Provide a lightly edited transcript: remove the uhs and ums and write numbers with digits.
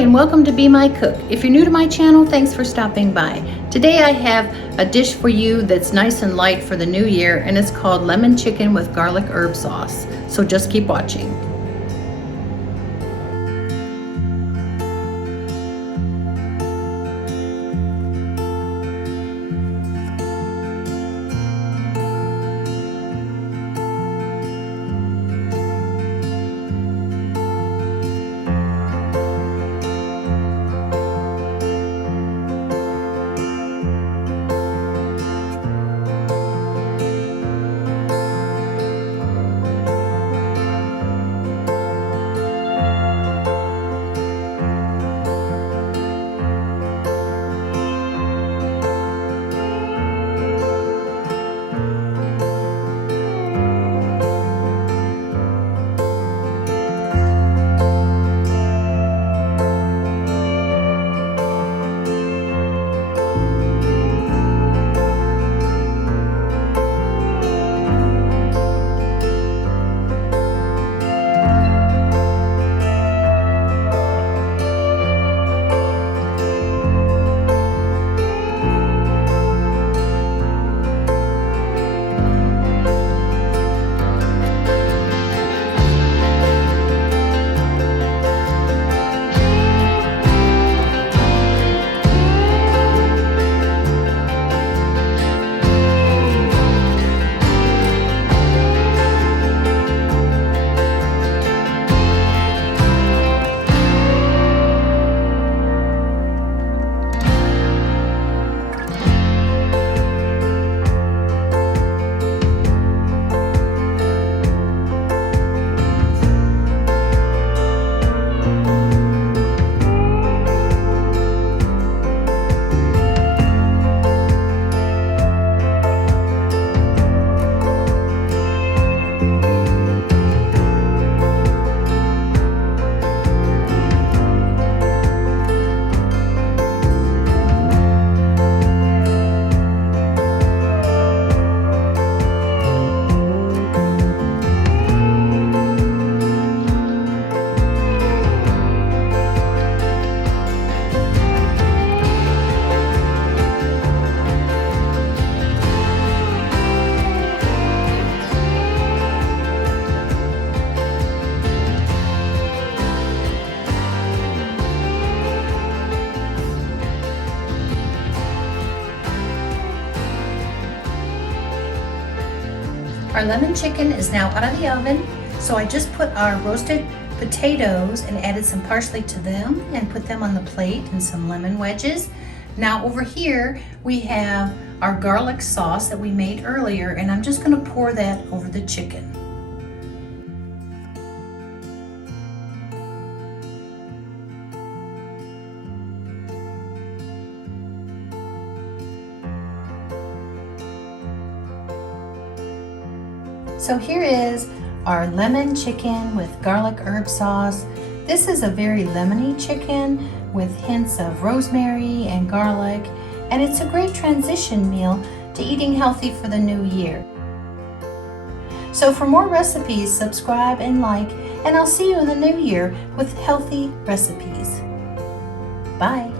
and welcome to Be My Cook. If you're new to my channel, thanks for stopping by. Today I have a dish for you that's nice and light for the new year, and it's called lemon chicken with garlic herb sauce. So just keep watching. Our lemon chicken is now out of the oven, so I just put our roasted potatoes and added some parsley to them and put them on the plate and some lemon wedges. Now over here we have our garlic sauce that we made earlier, and I'm just going to pour that over the chicken. So here is our lemon chicken with garlic herb sauce. This is a very lemony chicken with hints of rosemary and garlic, and it's a great transition meal to eating healthy for the new year. So for more recipes, subscribe and like, and I'll see you in the new year with healthy recipes. Bye.